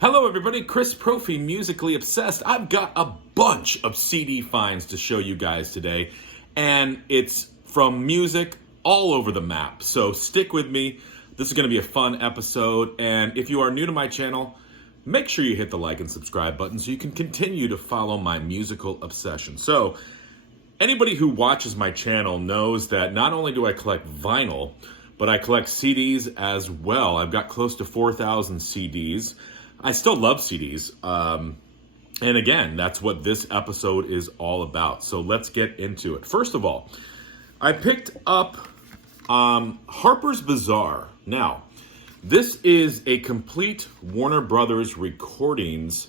Hello everybody, Chris Profi, Musically Obsessed. I've got a bunch of CD finds to show you guys today, and it's from music all over the map. So stick with me. This is going to be a fun episode, and if you are new to my channel, make sure you hit the like and subscribe button so you can continue to follow my musical obsession. So, anybody who watches my channel knows that not only do I collect vinyl, but I collect CDs as well. I've got close to 4,000 CDs. I still love CDs. And again, that's what this episode is all about. So let's get into it. First of all, I picked up Harper's Bazaar. Now, this is a complete Warner Brothers recordings,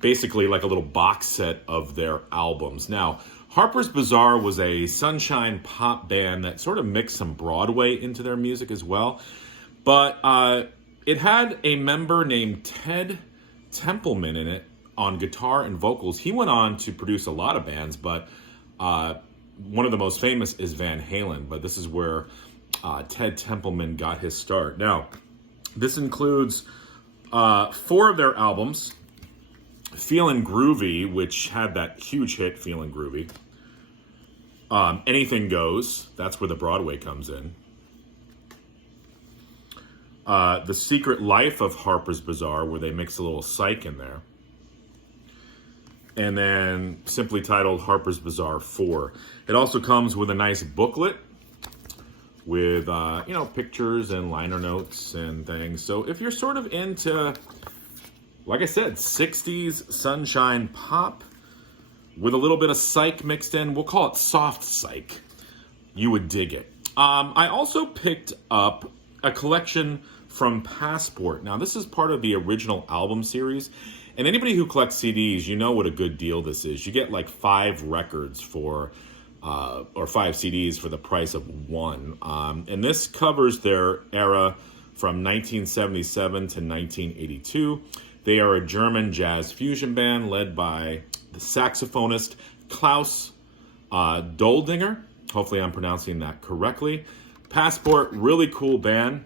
basically like a little box set of their albums. Now, Harper's Bazaar was a sunshine pop band that sort of mixed some Broadway into their music as well. But it had a member named Ted Templeman in it on guitar and vocals. He went on to produce a lot of bands, but one of the most famous is Van Halen. But this is where Ted Templeman got his start. Now, this includes 4 of their albums. Feelin' Groovy, which had that huge hit, Feelin' Groovy. Anything Goes, that's where the Broadway comes in. The Secret Life of Harper's Bazaar, where they mix a little Psych in there. And then simply titled Harper's Bazaar 4. It also comes with a nice booklet with, pictures and liner notes and things. So if you're sort of into, like I said, 60s sunshine pop with a little bit of Psych mixed in, we'll call it soft Psych, you would dig it. I also picked up a collection from Passport. Now, this is part of the original album series, and anybody who collects CDs, you know what a good deal this is. You get like 5 records for, or 5 CDs for the price of 1. And this covers their era from 1977 to 1982. They are a German jazz fusion band led by the saxophonist Klaus Doldinger. Hopefully I'm pronouncing that correctly. Passport, really cool band.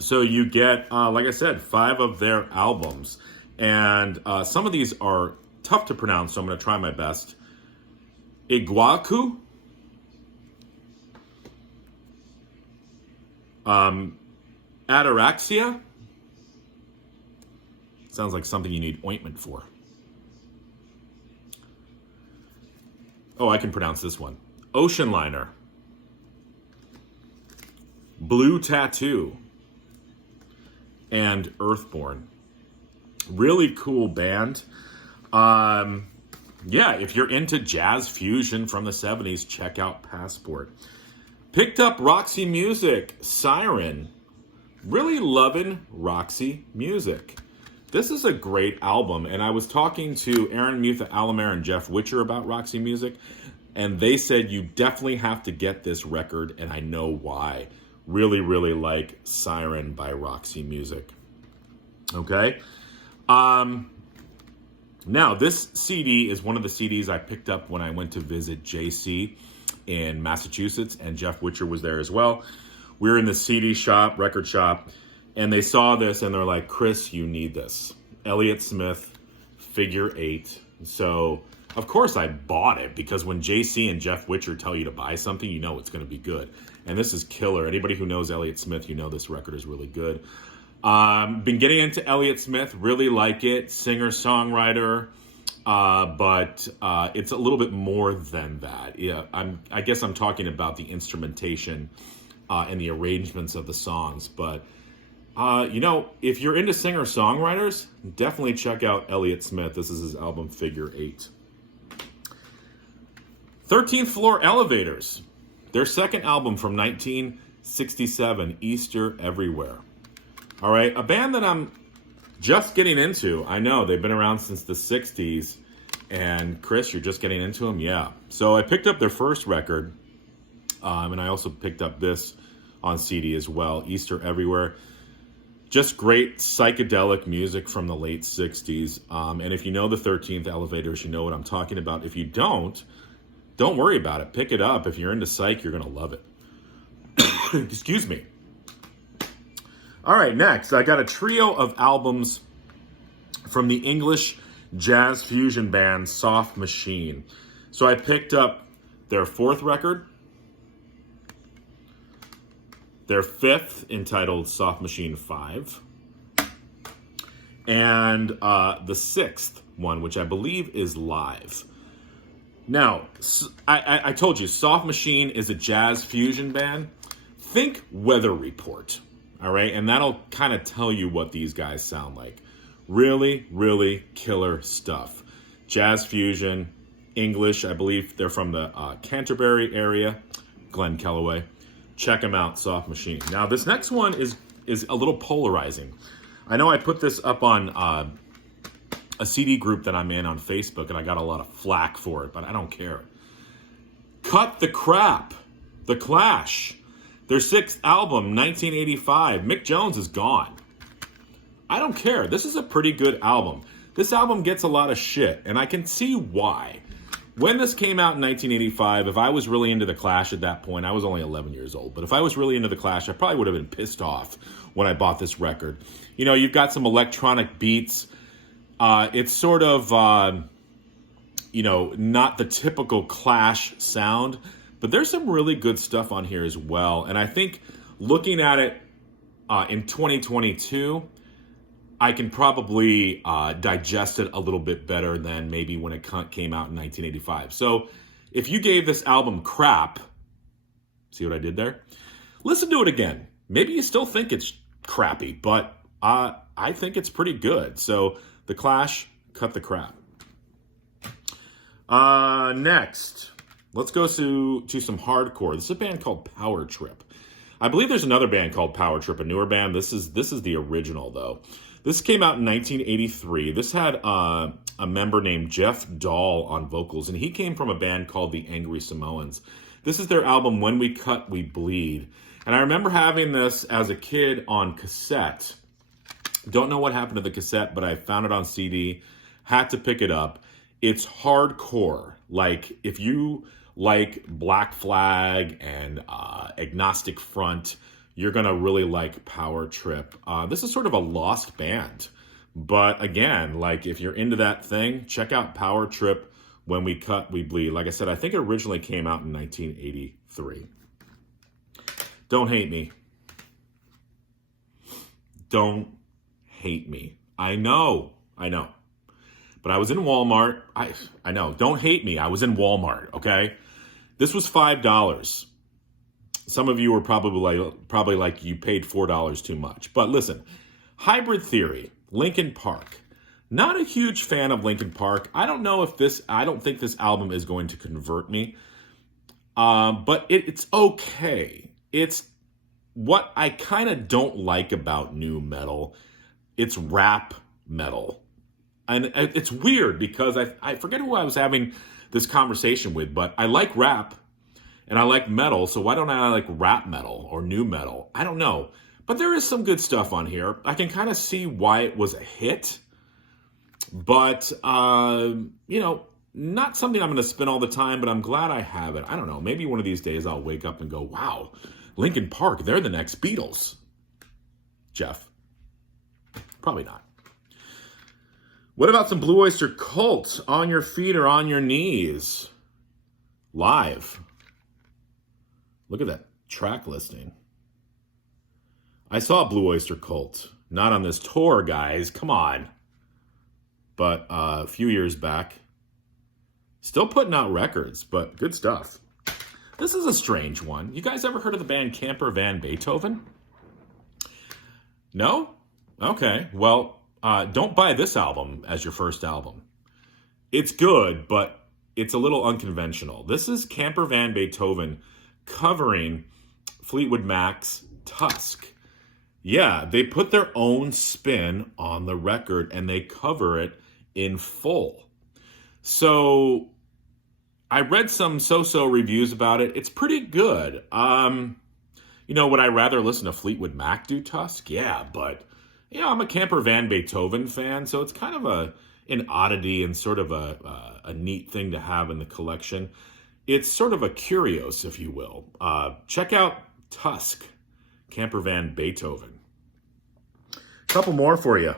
So you get, like I said, 5 of their albums. And some of these are tough to pronounce, so I'm going to try my best. Iguaku. Ataraxia. Sounds like something you need ointment for. Oh, I can pronounce this one. Ocean Liner. Blue Tattoo. And Earthborn. Really cool band. If you're into jazz fusion from the 70s, check out Passport. Picked up Roxy Music, Siren. Really loving Roxy Music. This is a great album, and I was talking to Aaron Mutha-Alamere and Jeff Witcher about Roxy Music, and they said you definitely have to get this record, and I know why. Really, really like Siren by Roxy Music. Okay. Now, this CD is one of the CDs I picked up when I went to visit JC in Massachusetts, and Jeff Witcher was there as well. We were in the CD shop, record shop, and they saw this, and they're like, Chris, you need this. Elliott Smith, Figure 8. So, of course, I bought it, because when JC and Jeff Witcher tell you to buy something, you know it's going to be good. And this is killer. Anybody who knows Elliott Smith, you know this record is really good. Been getting into Elliott Smith, really like it. Singer-songwriter, but it's a little bit more than that. Yeah, I guess I'm talking about the instrumentation and the arrangements of the songs. But, if you're into singer-songwriters, definitely check out Elliott Smith. This is his album Figure 8. 13th Floor Elevators. Their second album from 1967, Oyster Everywhere. All right, a band that I'm just getting into. I know, they've been around since the 60s. And Chris, you're just getting into them? Yeah. So I picked up their first record, and I also picked up this on CD as well, Oyster Everywhere. Just great psychedelic music from the late 60s. And if you know the 13th Elevators, you know what I'm talking about. If you don't worry about it. Pick it up. If you're into Psych, you're going to love it. Excuse me. All right, next, I got a trio of albums from the English jazz fusion band Soft Machine. So I picked up their fourth record, their fifth, entitled Soft Machine 5, and the sixth one, which I believe is live. Now, I told you, Soft Machine is a jazz fusion band. Think Weather Report, all right? And that'll kind of tell you what these guys sound like. Really, really killer stuff. Jazz fusion, English. I believe they're from the Canterbury area. Glenn Kellaway. Check them out, Soft Machine. Now, this next one is a little polarizing. I know I put this up on a CD group that I'm in on Facebook, and I got a lot of flack for it, but I don't care. Cut the Crap. The Clash. Their sixth album, 1985. Mick Jones is gone. I don't care. This is a pretty good album. This album gets a lot of shit, and I can see why. When this came out in 1985, if I was really into The Clash at that point, I was only 11 years old, but if I was really into The Clash, I probably would have been pissed off when I bought this record. You know, you've got some electronic beats. It's sort of, not the typical Clash sound, but there's some really good stuff on here as well. And I think looking at it in 2022, I can probably digest it a little bit better than maybe when it came out in 1985. So if you gave this album crap, see what I did there? Listen to it again. Maybe you still think it's crappy, but I think it's pretty good. So The Clash, Cut the Crap. Next, let's go to some hardcore. This is a band called Power Trip. I believe there's another band called Power Trip, a newer band. This is the original, though. This came out in 1983. This had a member named Jeff Dahl on vocals, and he came from a band called the Angry Samoans. This is their album, When We Cut, We Bleed. And I remember having this as a kid on cassette. Don't know what happened to the cassette, but I found it on CD. Had to pick it up. It's hardcore. Like, if you like Black Flag and Agnostic Front, you're going to really like Power Trip. This is sort of a lost band. But again, like, if you're into that thing, check out Power Trip, When We Cut, We Bleed. Like I said, I think it originally came out in 1983. Don't hate me. Don't hate me. I know. But I was in Walmart. I know. Don't hate me. I was in Walmart, okay? This was $5. Some of you were probably like you paid $4 too much. But listen, Hybrid Theory, Linkin Park. Not a huge fan of Linkin Park. I don't think this album is going to convert me. But it's okay. It's what I kind of don't like about nu metal. It's rap metal. And it's weird because I forget who I was having this conversation with, but I like rap and I like metal, so why don't I like rap metal or nu metal? I don't know. But there is some good stuff on here. I can kind of see why it was a hit, but, not something I'm going to spin all the time, but I'm glad I have it. I don't know. Maybe one of these days I'll wake up and go, wow, Linkin Park, they're the next Beatles. Jeff. Probably not. What about some Blue Oyster Cult, On Your Feet or On Your Knees? Live. Look at that track listing. I saw Blue Oyster Cult. Not on this tour, guys. Come on. But a few years back. Still putting out records, but good stuff. This is a strange one. You guys ever heard of the band Camper Van Beethoven? No? Okay. Well, don't buy this album as your first album. It's good, but it's a little unconventional. This is Camper Van Beethoven covering Fleetwood Mac's Tusk. Yeah, they put their own spin on the record and they cover it in full. So I read some so-so reviews about it. It's pretty good. Would I rather listen to Fleetwood Mac do Tusk? Yeah, but I'm a Camper Van Beethoven fan, so it's kind of an oddity and sort of a neat thing to have in the collection. It's sort of a curios, if you will. Check out Tusk, Camper Van Beethoven. Couple more for you.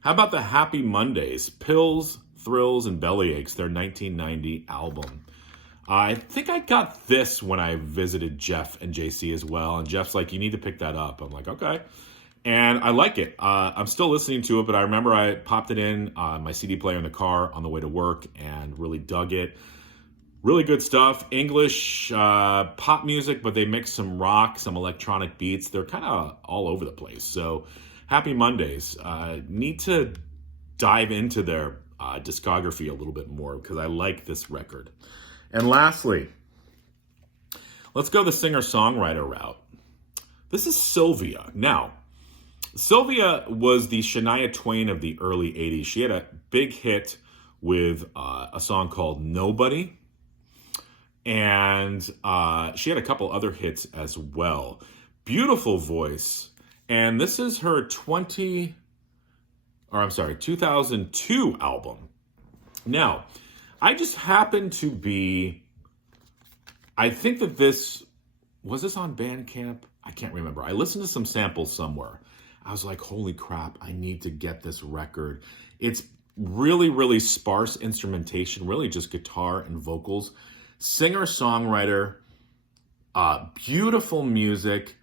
How about the Happy Mondays? Pills, Thrills, and Bellyaches, their 1990 album. I think I got this when I visited Jeff and JC as well. And Jeff's like, you need to pick that up. I'm like, okay. And I like it. I'm still listening to it, but I remember I popped it in my CD player in the car on the way to work and really dug it. Really good stuff. English pop music, but they mix some rock, some electronic beats. They're kind of all over the place. So Happy Mondays. Need to dive into their discography a little bit more because I like this record. And lastly, let's go the singer-songwriter route. This is Sylvia. Now, Sylvia was the Shania Twain of the early 80s. She had a big hit with a song called Nobody. And she had a couple other hits as well. Beautiful voice. And this is her 2002 album. Now, I just happened to be, I think that was this on Bandcamp? I can't remember. I listened to some samples somewhere. I was like, holy crap, I need to get this record. It's really, really sparse instrumentation, really just guitar and vocals. Singer-songwriter, beautiful music.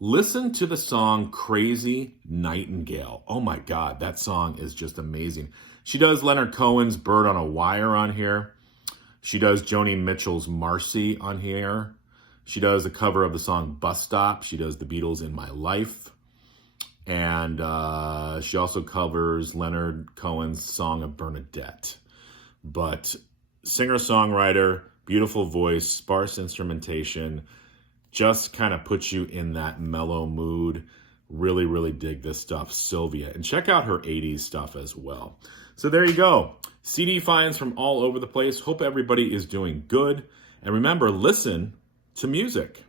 Listen to the song Crazy Nightingale. Oh my God, that song is just amazing. She does Leonard Cohen's Bird on a Wire on here. She does Joni Mitchell's Marcy on here. She does a cover of the song Bus Stop. She does the Beatles' In My Life. And she also covers Leonard Cohen's Song of Bernadette. But singer-songwriter, beautiful voice, sparse instrumentation, just kind of puts you in that mellow mood. Really, really dig this stuff, Sylvia. And check out her 80s stuff as well. So there you go. CD finds from all over the place. Hope everybody is doing good. And remember, listen to music.